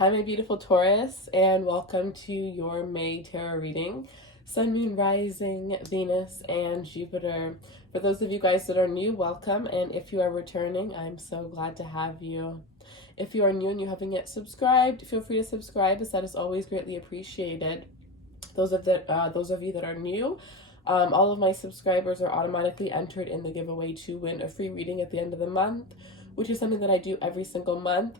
Hi, my beautiful Taurus, and welcome to your May tarot reading. Sun, Moon, Rising, Venus, and Jupiter. For those of you guys that are new, welcome, and if you are returning, I'm so glad to have you. If you are new and you haven't yet subscribed, feel free to subscribe, as that is always greatly appreciated. Those of you that are new, all of my subscribers are automatically entered in the giveaway to win a free reading at the end of the month, which is something that I do every single month.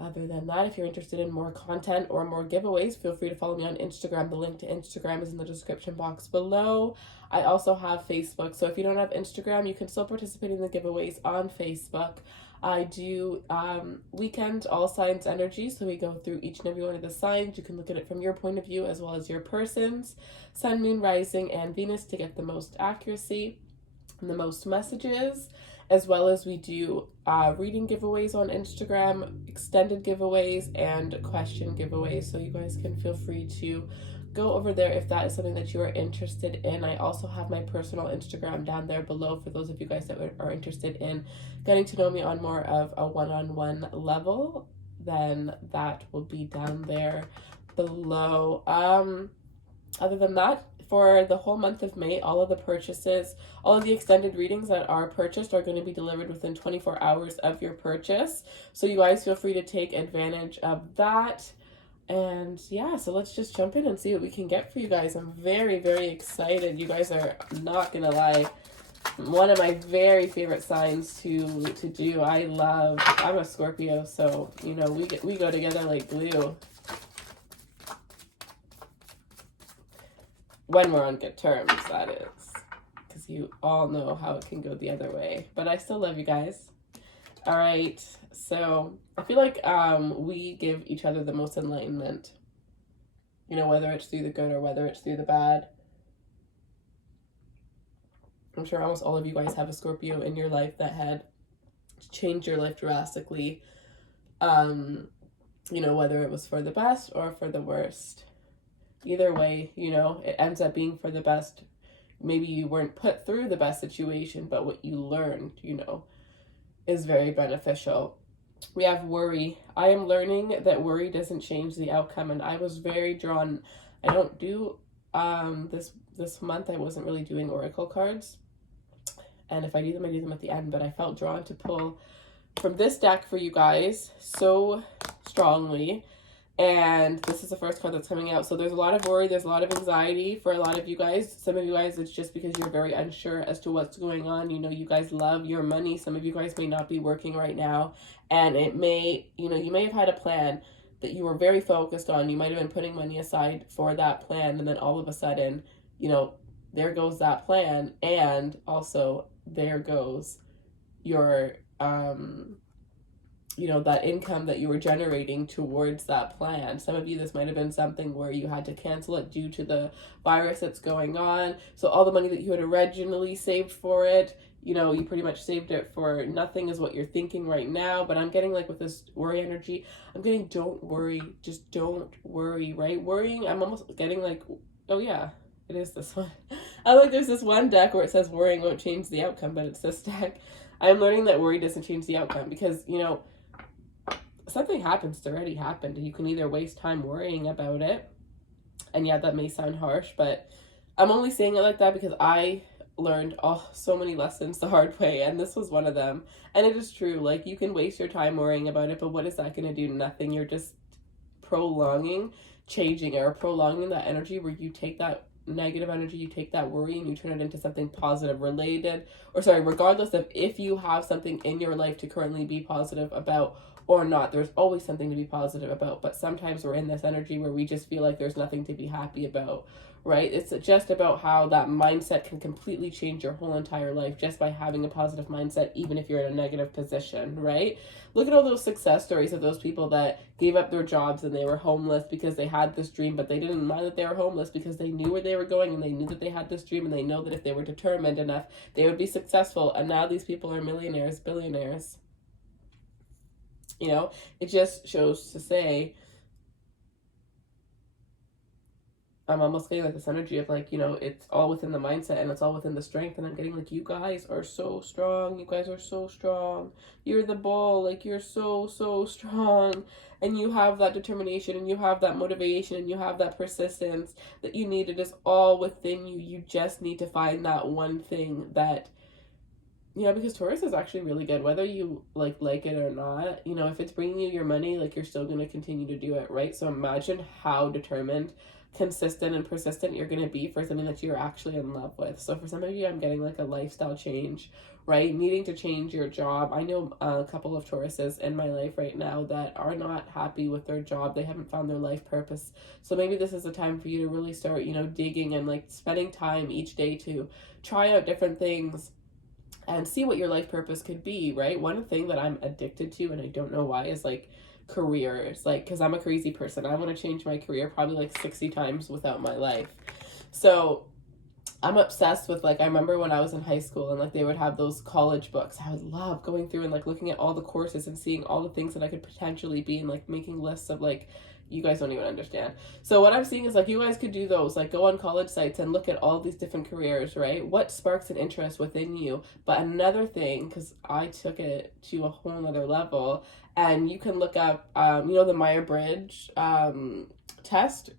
Other than that, if you're interested in more content or more giveaways, feel free to follow me on Instagram. The link to Instagram is in the description box below. I also have Facebook, so if you don't have Instagram, you can still participate in the giveaways on Facebook. I do weekend all signs energy, so we go through each and every one of the signs. You can look at it from your point of view as well as your person's Sun, Moon, Rising, and Venus to get the most accuracy and the most messages, as well as we do reading giveaways on Instagram, extended giveaways, and question giveaways. So you guys can feel free to go over there if that is something that you are interested in. I also have my personal Instagram down there below for those of you guys that are interested in getting to know me on more of a one-on-one level. Then that will be down there below. Other than that, for the whole month of May, all of the purchases, all of the extended readings that are purchased are going to be delivered within 24 hours of your purchase. So you guys feel free to take advantage of that. And yeah, so let's just jump in and see what we can get for you guys. I'm very, very excited. You guys are not going to lie. One of my very favorite signs to do. I'm a Scorpio, so, you know, we go together like glue. When we're on good terms, that is. Because you all know how it can go the other way. But I still love you guys. All right. So I feel like we give each other the most enlightenment. You know, whether it's through the good or whether it's through the bad. I'm sure almost all of you guys have a Scorpio in your life that had changed your life drastically. You know, whether it was for the best or for the worst. Either way, you know, it ends up being for the best. Maybe you weren't put through the best situation, but what you learned, you know, is very beneficial. We have worry. I am learning that worry doesn't change the outcome, and I was very drawn. I don't do this month. I wasn't really doing oracle cards, and if I do them, I do them at the end. But I felt drawn to pull from this deck for you guys so strongly. And this is the first card that's coming out. So there's a lot of worry. There's a lot of anxiety for a lot of you guys. Some of you guys, it's just because you're very unsure as to what's going on. You know, you guys love your money. Some of you guys may not be working right now. And it may, you know, you may have had a plan that you were very focused on. You might have been putting money aside for that plan. And then all of a sudden, you know, there goes that plan. And also there goes your, you know, that income that you were generating towards that plan. Some of you, this might have been something where you had to cancel it due to the virus that's going on. So all the money that you had originally saved for it, you know, you pretty much saved it for nothing is what you're thinking right now. But I'm getting like with this worry energy, I'm getting don't worry, just don't worry, right? Worrying, I'm almost getting like, oh yeah, it is this one. I like there's this one deck where it says worrying won't change the outcome, but it's this deck. I'm learning that worry doesn't change the outcome because, you know, something happens, it's already happened, and you can either waste time worrying about it, and yeah, that may sound harsh, but I'm only saying it like that because I learned so many lessons the hard way, and this was one of them. And it is true, like, you can waste your time worrying about it, but what is that going to do? Nothing. You're just changing or prolonging that energy where you take that negative energy, you take that worry and you turn it into something positive regardless of if you have something in your life to currently be positive about or not. There's always something to be positive about, but sometimes we're in this energy where we just feel like there's nothing to be happy about, right? It's just about how that mindset can completely change your whole entire life just by having a positive mindset, even if you're in a negative position, right? Look at all those success stories of those people that gave up their jobs and they were homeless because they had this dream, but they didn't mind that they were homeless because they knew where they were going and they knew that they had this dream and they know that if they were determined enough, they would be successful. And now these people are millionaires, billionaires. You know, it just shows to say I'm almost getting like this energy of like, you know, it's all within the mindset and it's all within the strength. And I'm getting like, you guys are so strong. You guys are so strong. You're the bull. Like, you're so strong. And you have that determination and you have that motivation and you have that persistence that you need. It is all within you. You just need to find that one thing that, you know, because Taurus is actually really good, whether you like it or not. You know, if it's bringing you your money, like, you're still going to continue to do it, right? So imagine how determined, consistent, and persistent you're going to be for something that you're actually in love with. So for some of you, I'm getting like a lifestyle change, right? Needing to change your job. I know a couple of Tauruses in my life right now that are not happy with their job. They haven't found their life purpose. So maybe this is a time for you to really start, you know, digging and like spending time each day to try out different things and see what your life purpose could be, right? One thing that I'm addicted to, and I don't know why, is like careers. Like, because I'm a crazy person. I want to change my career probably like 60 times without my life. So I'm obsessed with, like, I remember when I was in high school and like they would have those college books. I would love going through and like looking at all the courses and seeing all the things that I could potentially be and like making lists of like, you guys don't even understand. So what I'm seeing is like, you guys could do those, like go on college sites and look at all these different careers, right? What sparks an interest within you? But another thing, because I took it to a whole nother level, and you can look up, you know, the Myers-Briggs test.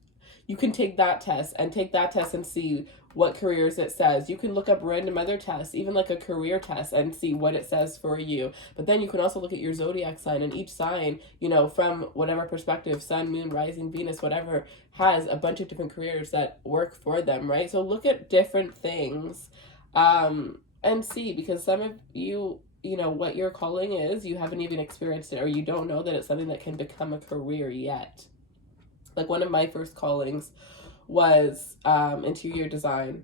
You can take that test and see what careers it says. You can look up random other tests, even like a career test, and see what it says for you. But then you can also look at your zodiac sign, and each sign, you know, from whatever perspective, sun, moon, rising, Venus, whatever, has a bunch of different careers that work for them, right? So look at different things and see, because some of you, you know, what your calling is, you haven't even experienced it, or you don't know that it's something that can become a career yet. Like, one of my first callings was interior design,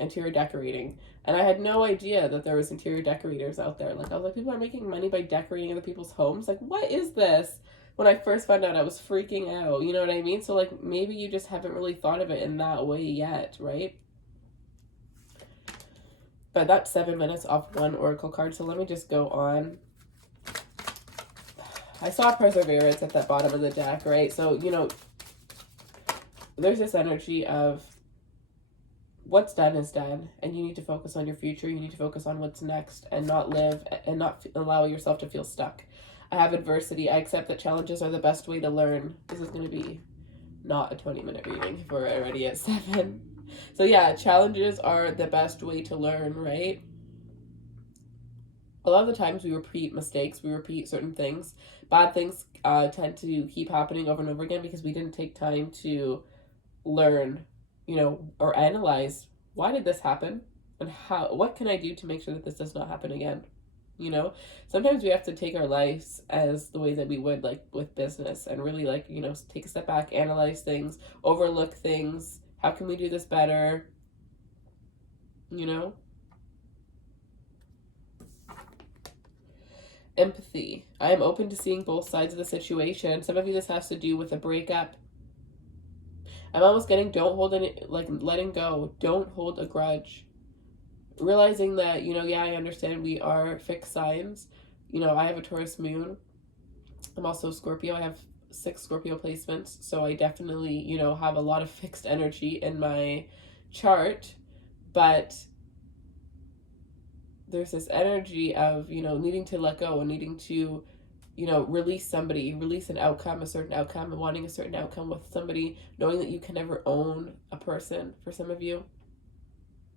interior decorating. And I had no idea that there was interior decorators out there. Like, I was like, people are making money by decorating other people's homes. Like, what is this? When I first found out, I was freaking out. You know what I mean? So, like, maybe you just haven't really thought of it in that way yet, right? But that's 7 minutes off one oracle card. So let me just go on. I saw perseverance at the bottom of the deck, right? So, you know, there's this energy of what's done is done, and you need to focus on your future. You need to focus on what's next and not live and not allow yourself to feel stuck. I have adversity. I accept that challenges are the best way to learn. This is going to be not a 20-minute reading if we're already at 7. So yeah, challenges are the best way to learn, right? A lot of the times we repeat mistakes, we repeat certain things. Bad things tend to keep happening over and over again because we didn't take time to learn, you know, or analyze, why did this happen, and what can I do to make sure that this does not happen again? You know, sometimes we have to take our lives as the way that we would like with business, and really, like, you know, take a step back, analyze things, overlook things. How can we do this better? You know, empathy. I am open to seeing both sides of the situation. Some of you, this has to do with a breakup. I'm almost getting, don't hold any, like, letting go. Don't hold a grudge. Realizing that, you know, yeah, I understand we are fixed signs. You know, I have a Taurus moon. I'm also Scorpio. I have 6 Scorpio placements. So I definitely, you know, have a lot of fixed energy in my chart. But there's this energy of, you know, needing to let go and needing to, you know, release somebody, release an outcome, a certain outcome, and wanting a certain outcome with somebody, knowing that you can never own a person for some of you,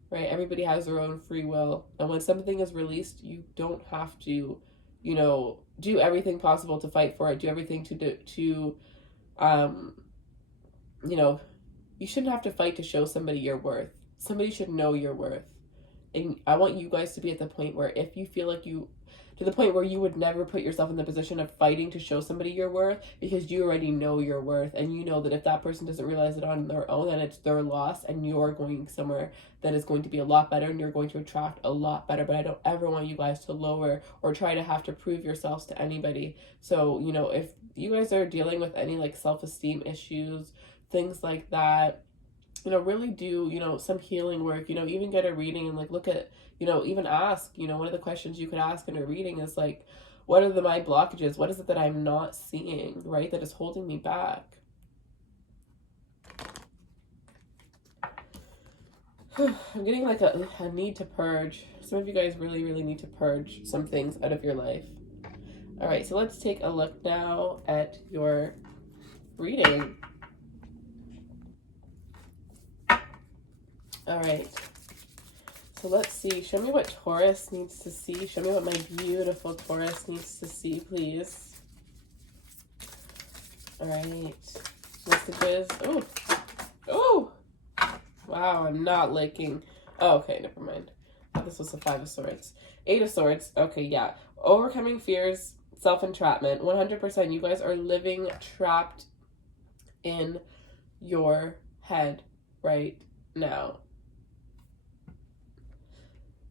right? Everybody has their own free will. And when something is released, you don't have to, you know, do everything possible to fight for it, do everything to you know, you shouldn't have to fight to show somebody your worth. Somebody should know your worth. And I want you guys to be at the point where if you feel like you, to the point where you would never put yourself in the position of fighting to show somebody your worth, because you already know your worth, and you know that if that person doesn't realize it on their own, then it's their loss, and you're going somewhere that is going to be a lot better, and you're going to attract a lot better. But I don't ever want you guys to lower or try to have to prove yourselves to anybody. So, you know, if you guys are dealing with any like self-esteem issues, things like that, you know, really do, you know, some healing work, you know, even get a reading and like look at, you know, even ask, you know, one of the questions you could ask in a reading is like, what are my blockages? What is it that I'm not seeing, right? That is holding me back. I'm getting like a need to purge. Some of you guys really, really need to purge some things out of your life. All right, so let's take a look now at your reading. All right, so let's see. Show me what Taurus needs to see. Show me what my beautiful Taurus needs to see, please. All right, messages. Oh, oh, wow, I'm not liking. Oh, okay, never mind. This was the Five of Swords. Eight of Swords. Okay, yeah. Overcoming fears, self-entrapment. 100%. You guys are living trapped in your head right now.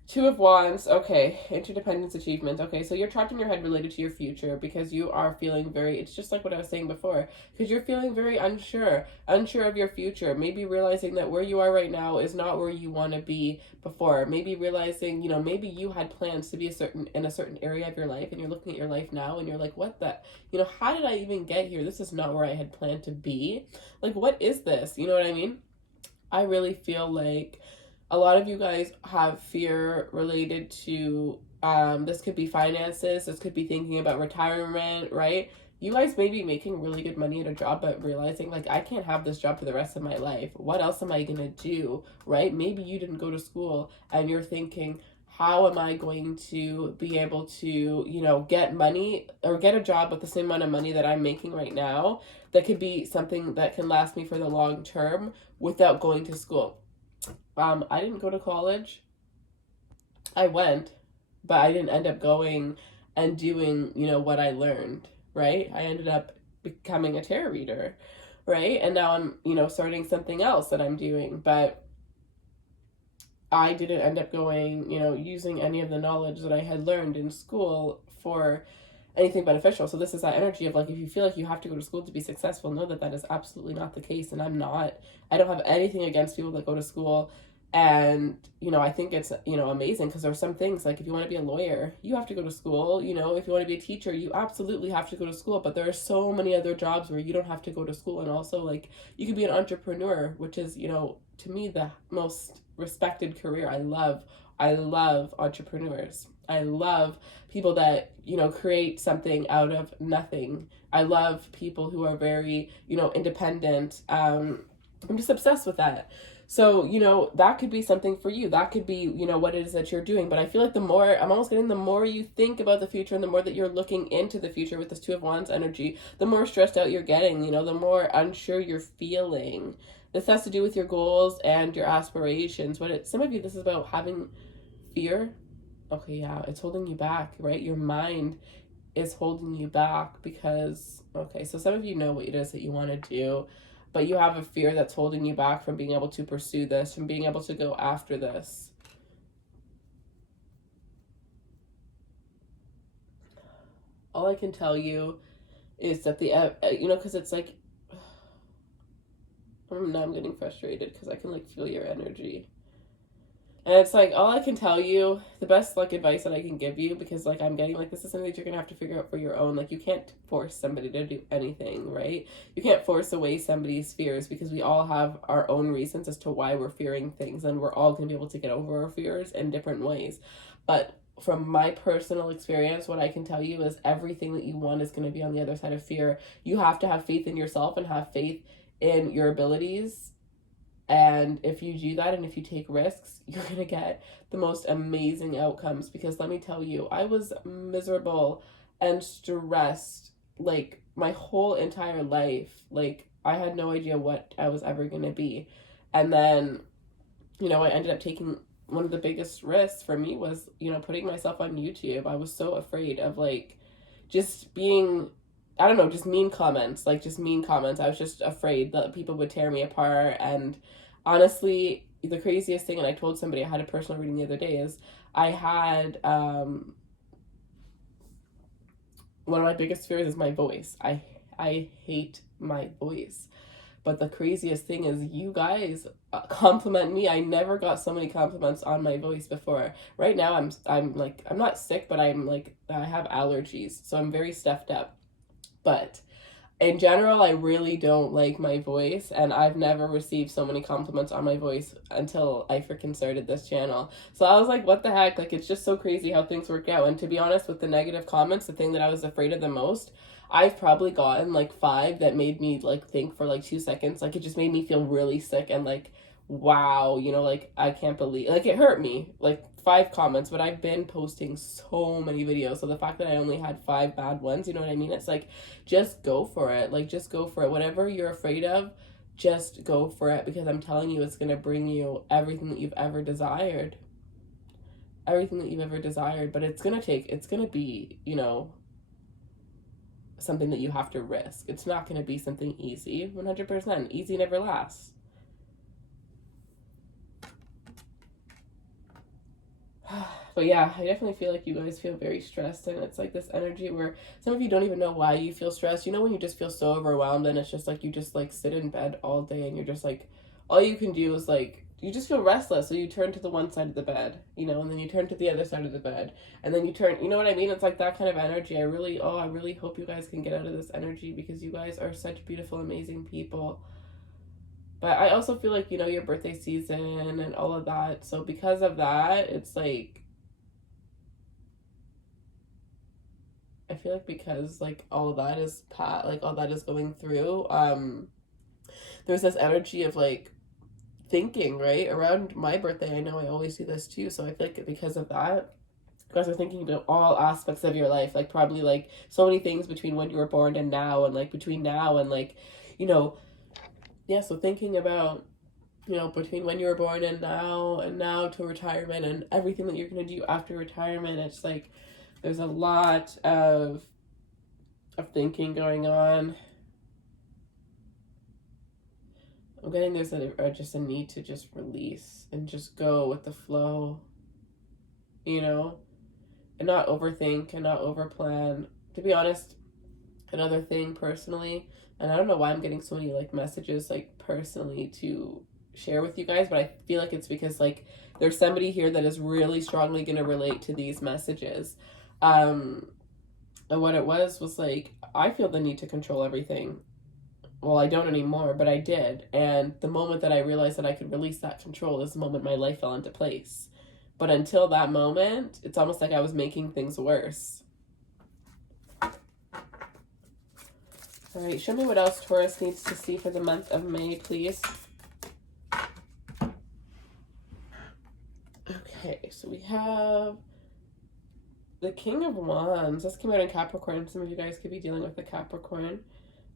Two of Wands. Okay. Interdependence, achievement. Okay, so you're trapped in your head related to your future because you are feeling very, it's just like what I was saying before, because you're feeling very unsure of your future. Maybe realizing that where you are right now is not where you want to be before. Maybe realizing, you know, maybe you had plans to be in a certain area of your life, and you're looking at your life now and you're like, what the, you know, how did I even get here? This is not where I had planned to be. Like, what is this? You know what I mean? I really feel like a lot of you guys have fear related to, this could be finances, this could be thinking about retirement, right? You guys may be making really good money at a job, but realizing, like, I can't have this job for the rest of my life. What else am I going to do, right? Maybe you didn't go to school and you're thinking, how am I going to be able to, you know, get money or get a job with the same amount of money that I'm making right now? That could be something that can last me for the long term without going to school. I didn't go to college. I went, but I didn't end up going and doing, you know, what I learned, right? I ended up becoming a tarot reader, right? And now I'm, you know, starting something else that I'm doing, but I didn't end up going, you know, using any of the knowledge that I had learned in school for anything beneficial. So this is that energy of, like, if you feel like you have to go to school to be successful, know that that is absolutely not the case. And I'm not. I don't have anything against people that go to school. And, you know, I think it's, you know, amazing, because there's some things, like, if you want to be a lawyer, you have to go to school. You know, if you want to be a teacher, you absolutely have to go to school. But there are so many other jobs where you don't have to go to school. And also, like, you could be an entrepreneur, which is, you know, to me, the most respected career. I love entrepreneurs. I love people that, you know, create something out of nothing. I love people who are very, you know, independent. I'm just obsessed with that. So, you know, that could be something for you. That could be, you know, what it is that you're doing. But I feel like the more, I'm almost getting, the more you think about the future and the more that you're looking into the future with this Two of Wands energy, the more stressed out you're getting, you know, the more unsure you're feeling. This has to do with your goals and your aspirations. Some of you, this is about having fear. Okay, yeah, it's holding you back, right? Your mind is holding you back because, okay, so some of you know what it is that you want to do, but you have a fear that's holding you back from being able to pursue this, from being able to go after this. All I can tell you is that you know, because it's like, now I'm getting frustrated because I can, like, feel your energy. And it's like, all I can tell you, the best, like, advice that I can give you, because, like, I'm getting, like, this is something that you're gonna have to figure out for your own. Like, you can't force somebody to do anything, right? You can't force away somebody's fears, because we all have our own reasons as to why we're fearing things, and we're all gonna be able to get over our fears in different ways. But from my personal experience, what I can tell you is everything that you want is going to be on the other side of fear. You have to have faith in yourself and have faith in your abilities. And if you do that and if you take risks, you're going to get the most amazing outcomes. Because let me tell you, I was miserable and stressed, like, my whole entire life. Like, I had no idea what I was ever going to be. And then, you know, I ended up taking, one of the biggest risks for me was, you know, putting myself on YouTube. I was so afraid of, like, just being, I don't know, just mean comments. I was just afraid that people would tear me apart. And honestly, the craziest thing, and I told somebody, I had a personal reading the other day, is I had, one of my biggest fears is my voice. I hate my voice. But the craziest thing is you guys compliment me. I never got so many compliments on my voice before. Right now I'm like, I'm not sick, but I'm like, I have allergies, so I'm very stuffed up. But in general, I really don't like my voice, and I've never received so many compliments on my voice until I freaking started this channel. So I was like, what the heck? Like, it's just so crazy how things work out. And to be honest, with the negative comments, the thing that I was afraid of the most, I've probably gotten like 5 that made me like think for like 2 seconds. Like, it just made me feel really sick and like, wow, you know, like, I can't believe, like, it hurt me. Like, 5 comments, but I've been posting so many videos. So the fact that I only had 5 bad ones, you know what I mean? It's like, just go for it. Like, just go for it. Whatever you're afraid of, just go for it, because I'm telling you, it's going to bring you everything that you've ever desired. Everything that you've ever desired. But it's going to be, you know, something that you have to risk. It's not going to be something easy. 100%. Easy never lasts. But yeah, I definitely feel like you guys feel very stressed, and it's like this energy where some of you don't even know why you feel stressed. You know, when you just feel so overwhelmed, and it's just like you just like sit in bed all day and you're just like, all you can do is like, you just feel restless, so you turn to the one side of the bed, you know, and then you turn to the other side of the bed, and then you turn, you know what I mean? It's like that kind of energy. I really hope you guys can get out of this energy, because you guys are such beautiful, amazing people. But I also feel like, you know, your birthday season and all of that, so because of that, it's like, I feel like because like all of that is like all that is going through, there's this energy of like thinking, right? Around my birthday, I know I always do this too. So I feel like because of that, you guys are thinking about all aspects of your life, like probably like so many things between when you were born and now, and like between now and like, you know, yeah, so thinking about, you know, between when you were born and now to retirement and everything that you're gonna do after retirement. It's like there's a lot of thinking going on. I'm getting there's just a need to just release and just go with the flow, you know, and not overthink and not overplan. To be honest, another thing personally, and I don't know why I'm getting so many like messages like personally to share with you guys, but I feel like it's because like there's somebody here that is really strongly going to relate to these messages. And what it was like, I feel the need to control everything. Well, I don't anymore, but I did. And the moment that I realized that I could release that control is the moment my life fell into place. But until that moment, it's almost like I was making things worse. All right, show me what else Taurus needs to see for the month of May, please. Okay, so we have the King of Wands. This came out in Capricorn. Some of you guys could be dealing with the Capricorn.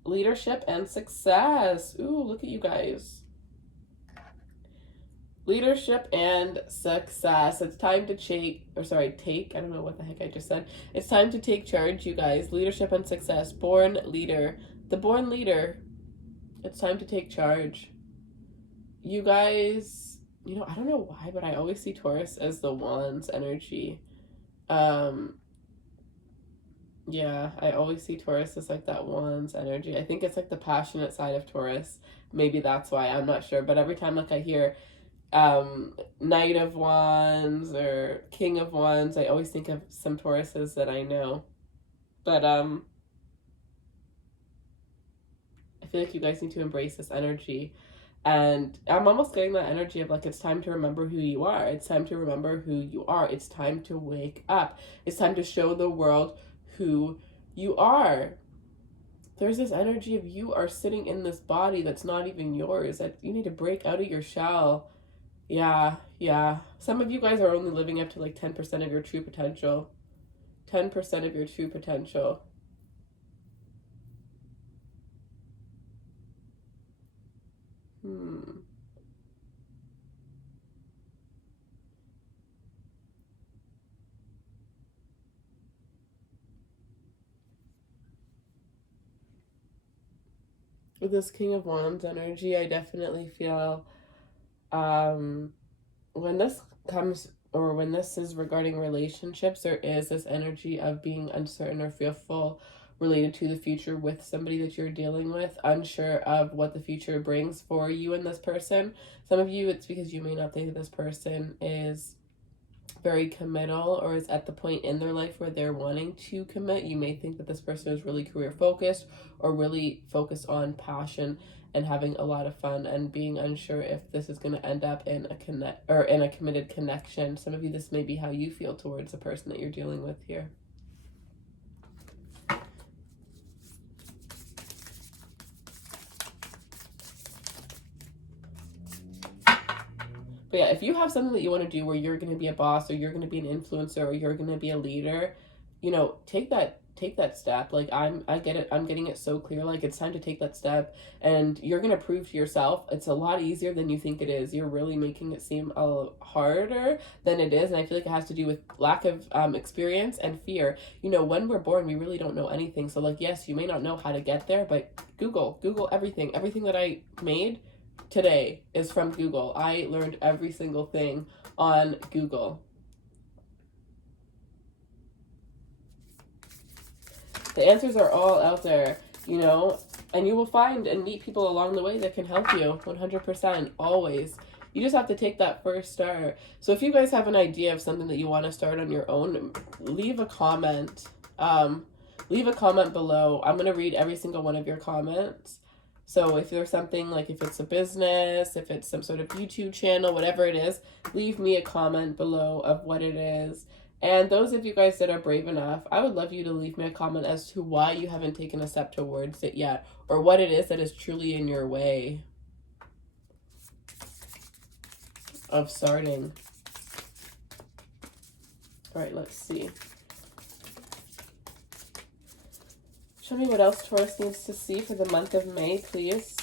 Leadership and success. Ooh, look at you guys. Leadership and success. It's time to take. I don't know what the heck I just said. It's time to take charge, you guys. Leadership and success. Born leader. The born leader. It's time to take charge. You guys, you know, I don't know why, but I always see Taurus as the Wands energy. Yeah, I always see Taurus as like that Wands energy. I think it's like the passionate side of Taurus. Maybe that's why, I'm not sure. But every time like I hear Knight of Wands or King of Wands, I always think of some Tauruses that I know. But I feel like you guys need to embrace this energy. And I'm almost getting that energy of like, it's time to remember who you are. It's time to remember who you are. It's time to wake up. It's time to show the world who you are. There's this energy of you are sitting in this body that's not even yours, that you need to break out of your shell. Yeah. Some of you guys are only living up to like 10% of your true potential. 10% of your true potential. With this King of Wands energy, I definitely feel when this comes, or when this is regarding relationships, there is this energy of being uncertain or fearful related to the future with somebody that you're dealing with, unsure of what the future brings for you and this person. Some of you, it's because you may not think that this person is very committal or is at the point in their life where they're wanting to commit. You may think that this person is really career focused or really focused on passion and having a lot of fun and being unsure if this is going to end up in a committed connection. Some of you, this may be how you feel towards the person that you're dealing with here. But yeah, if you have something that you want to do where you're going to be a boss or you're going to be an influencer or you're going to be a leader, you know, take that step. Like I get it. I'm getting it so clear. Like it's time to take that step, and you're going to prove to yourself it's a lot easier than you think it is. You're really making it seem a little harder than it is. And I feel like it has to do with lack of experience and fear. You know, when we're born, we really don't know anything. So like, yes, you may not know how to get there, but Google everything that I made today is from Google. I learned every single thing on Google. The answers are all out there, you know, and you will find and meet people along the way that can help you 100%, always. You just have to take that first start. So if you guys have an idea of something that you want to start on your own, leave a comment. Leave a comment below. I'm going to read every single one of your comments. So if there's something like, if it's a business, if it's some sort of YouTube channel, whatever it is, leave me a comment below of what it is. And those of you guys that are brave enough, I would love you to leave me a comment as to why you haven't taken a step towards it yet, or what it is that is truly in your way of starting. All right, let's see. Show me what else Taurus needs to see for the month of May, please.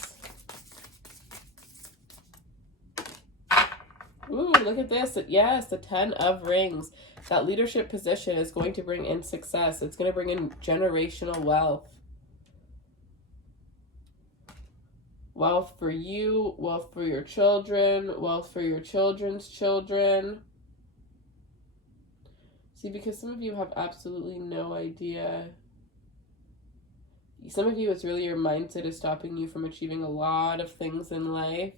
Ooh, look at this. Yes, the 10 of Rings. That leadership position is going to bring in success. It's going to bring in generational wealth. Wealth for you, wealth for your children, wealth for your children's children. See, because some of you have absolutely no idea. Some of you, it's really your mindset is stopping you from achieving a lot of things in life.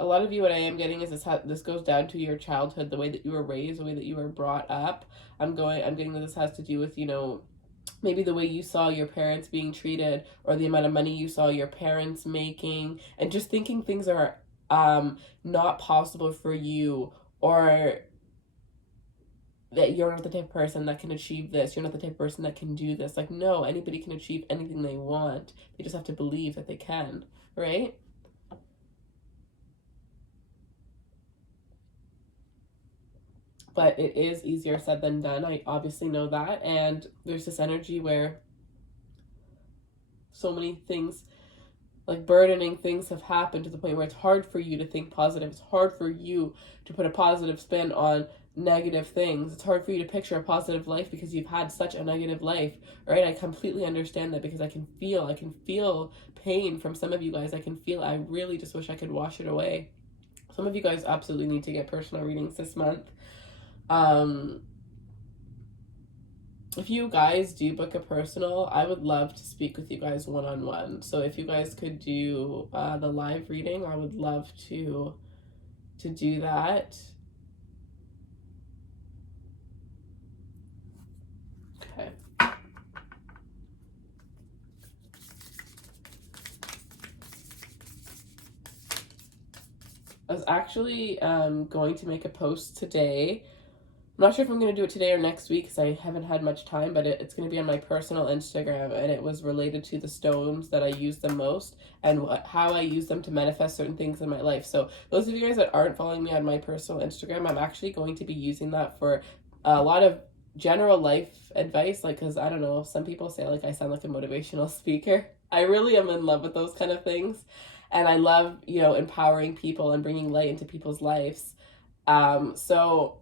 A lot of you, what I am getting is this goes down to your childhood, the way that you were raised, the way that you were brought up. I'm getting that this has to do with, you know, maybe the way you saw your parents being treated, or the amount of money you saw your parents making, and just thinking things are not possible for you, or that you're not the type of person that can achieve this. You're not the type of person that can do this. Like, no, anybody can achieve anything they want. They just have to believe that they can, right? But it is easier said than done. I obviously know that. And there's this energy where so many things, like burdening things, have happened to the point where it's hard for you to think positive. It's hard for you to put a positive spin on negative things. It's hard for you to picture a positive life because you've had such a negative life, right? I completely understand that, because I can feel pain from some of you guys. I really just wish I could wash it away. Some of you guys absolutely need to get personal readings this month. If you guys do book a personal, I would love to speak with you guys one-on-one. So if you guys could do the live reading, I would love to do that. Okay. I was actually going to make a post today. I'm not sure if I'm going to do it today or next week because I haven't had much time, but it's going to be on my personal Instagram, and it was related to the stones that I use the most and how I use them to manifest certain things in my life. So those of you guys that aren't following me on my personal Instagram, I'm actually going to be using that for a lot of general life advice, like, because I don't know, some people say like I sound like a motivational speaker. I really am in love with those kind of things, and I love, you know, empowering people and bringing light into people's lives. So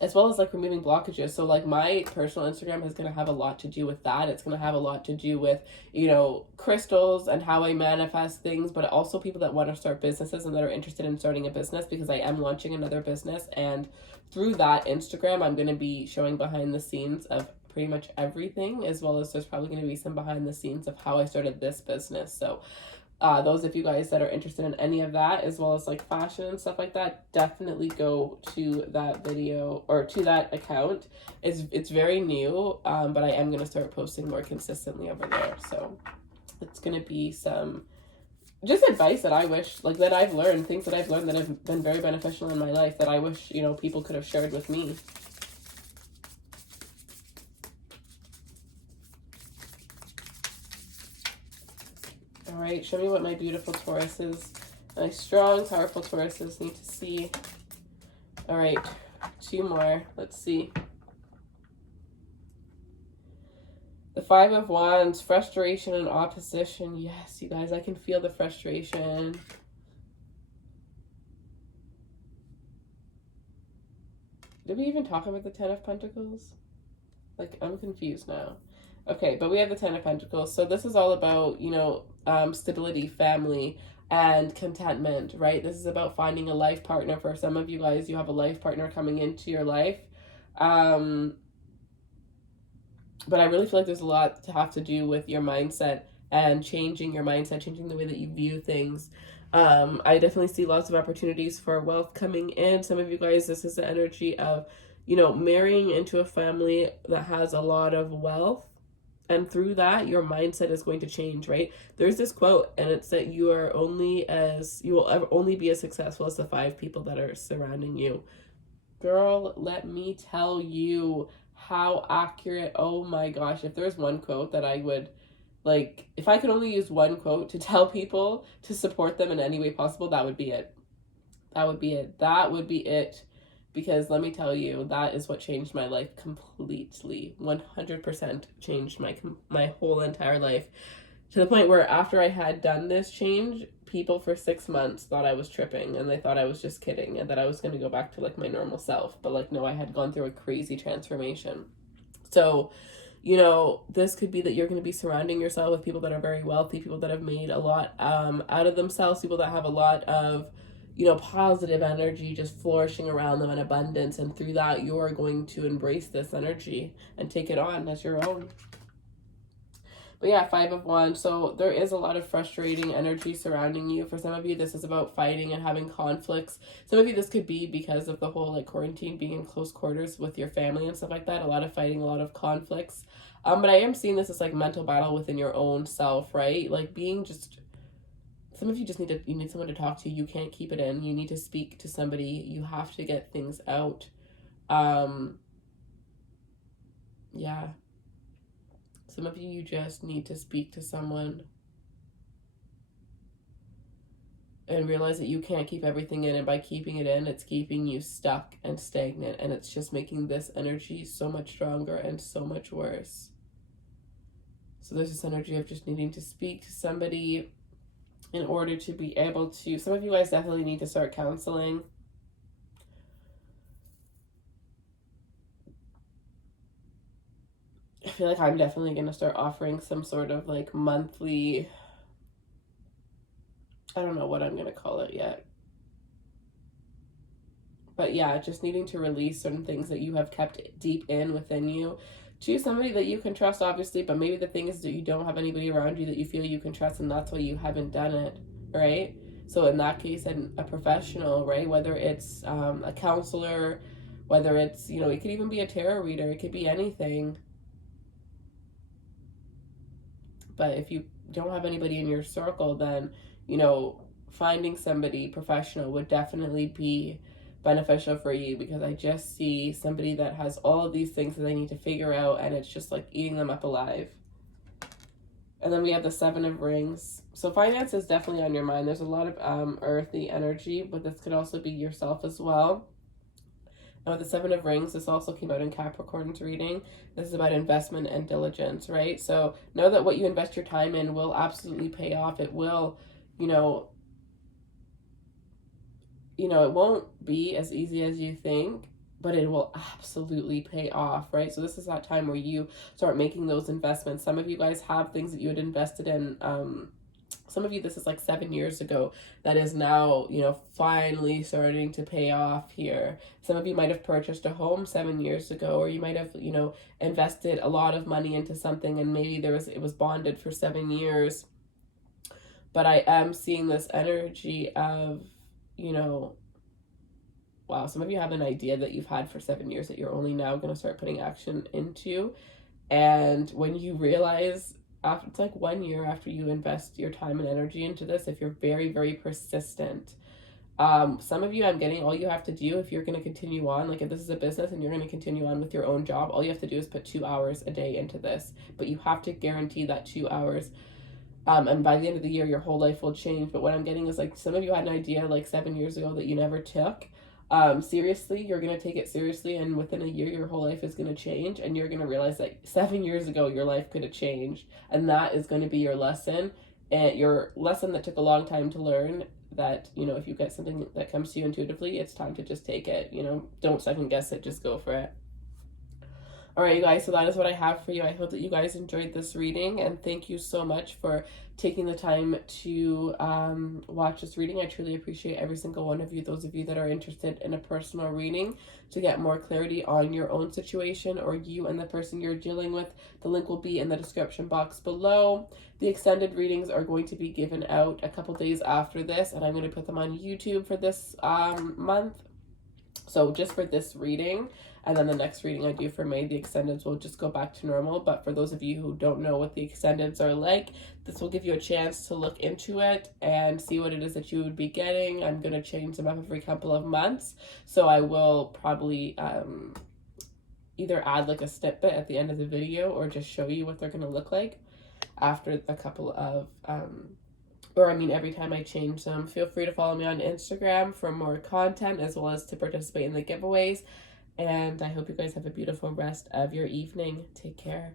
as well as like removing blockages. So like my personal Instagram is going to have a lot to do with that. It's going to have a lot to do with, you know, crystals and how I manifest things, but also people that want to start businesses and that are interested in starting a business, because I am launching another business. And through that Instagram, I'm going to be showing behind the scenes of pretty much everything, as well as there's probably going to be some behind the scenes of how I started this business. So those of you guys that are interested in any of that, as well as like fashion and stuff like that, definitely go to that video or to that account. It's very new, but I am going to start posting more consistently over there. So it's going to be some just advice that I wish, like, that I've learned, things that I've learned that have been very beneficial in my life that I wish, you know, people could have shared with me. All right, show me what my beautiful Tauruses, my strong, powerful Tauruses need to see. All right, 2 more. Let's see. The 5 of Wands, frustration and opposition. Yes, you guys, I can feel the frustration. Did we even talk about the 10 of Pentacles? Like, I'm confused now. Okay, but we have the 10 of Pentacles. So this is all about, you know, stability, family, and contentment, right? This is about finding a life partner. For some of you guys, you have a life partner coming into your life. But I really feel like there's a lot to have to do with your mindset and changing your mindset, changing the way that you view things. I definitely see lots of opportunities for wealth coming in. Some of you guys, this is the energy of, you know, marrying into a family that has a lot of wealth. And through that, your mindset is going to change, right? There's this quote, and it's that you will only be as successful as the 5 people that are surrounding you. Girl, let me tell you how accurate. Oh my gosh, if there's one quote that I would, like, if I could only use one quote to tell people to support them in any way possible, that would be it. That would be it. That would be it. Because let me tell you, that is what changed my life completely. 100% changed my whole entire life. To the point where after I had done this change, people for 6 months thought I was tripping, and they thought I was just kidding, and that I was going to go back to like my normal self. But like, no, I had gone through a crazy transformation. So, you know, this could be that you're going to be surrounding yourself with people that are very wealthy, people that have made a lot out of themselves, people that have a lot of, you know, positive energy just flourishing around them in abundance. And through that, you're going to embrace this energy and take it on as your own. But yeah, 5 of Wands. So there is a lot of frustrating energy surrounding you. For some of you, this is about fighting and having conflicts. Some of you, this could be because of the whole like quarantine, being in close quarters with your family and stuff like that. A lot of fighting, a lot of conflicts. But I am seeing this as like mental battle within your own self, right? Like being just, some of you just you need someone to talk to. You can't keep it in. You need to speak to somebody. You have to get things out. Yeah. Some of you just need to speak to someone and realize that you can't keep everything in. And by keeping it in, it's keeping you stuck and stagnant. And it's just making this energy so much stronger and so much worse. So there's this energy of just needing to speak to somebody in order to be able to, some of you guys definitely need to start counseling. I feel like I'm definitely going to start offering some sort of like monthly, I don't know what I'm going to call it yet. But yeah, just needing to release certain things that you have kept deep in within you to somebody that you can trust, obviously. But maybe the thing is that you don't have anybody around you that you feel you can trust, and that's why you haven't done it, right? So in that case, and a professional, right? Whether it's a counselor, whether it's, you know, it could even be a tarot reader. It could be anything. But if you don't have anybody in your circle, then, you know, finding somebody professional would definitely be beneficial for you, because I just see somebody that has all of these things that they need to figure out, and it's just like eating them up alive. And then we have the 7 of Rings. So finance is definitely on your mind. There's a lot of earthy energy, but this could also be yourself as well. And with the 7 of Rings, this also came out in Capricorn's reading. This is about investment and diligence, right? So know that what you invest your time in will absolutely pay off. It will, you know, it won't be as easy as you think, but it will absolutely pay off, right? So this is that time where you start making those investments. Some of you guys have things that you had invested in. Some of you, this is like 7 years ago, that is now, you know, finally starting to pay off here. Some of you might have purchased a home 7 years ago, or you might have, you know, invested a lot of money into something, and maybe it was bonded for 7 years. But I am seeing this energy of, you know, wow, some of you have an idea that you've had for 7 years that you're only now going to start putting action into. And when you realize, after it's like 1 year after you invest your time and energy into this, if you're very, very persistent, some of you, I'm getting, all you have to do if you're going to continue on, like if this is a business and you're going to continue on with your own job, all you have to do is put 2 hours a day into this. But you have to guarantee that 2 hours. And by the end of the year, your whole life will change. But what I'm getting is like some of you had an idea like 7 years ago that you never took. Seriously, you're going to take it seriously, and within a year, your whole life is going to change, and you're going to realize that 7 years ago, your life could have changed, and that is going to be your lesson, and your lesson that took a long time to learn, that, you know, if you get something that comes to you intuitively, it's time to just take it, you know, don't second guess it, just go for it. All right, you guys, so that is what I have for you. I hope that you guys enjoyed this reading, and thank you so much for taking the time to watch this reading. I truly appreciate every single one of you, those of you that are interested in a personal reading to get more clarity on your own situation or you and the person you're dealing with. The link will be in the description box below. The extended readings are going to be given out a couple days after this, and I'm going to put them on YouTube for this month. So just for this reading, and then the next reading I do for May, the extendeds will just go back to normal. But for those of you who don't know what the extendeds are like, this will give you a chance to look into it and see what it is that you would be getting. I'm going to change them up every couple of months. So I will probably either add like a snippet at the end of the video or just show you what they're going to look like after a couple of every time I change them. Feel free to follow me on Instagram for more content as well as to participate in the giveaways. And I hope you guys have a beautiful rest of your evening. Take care.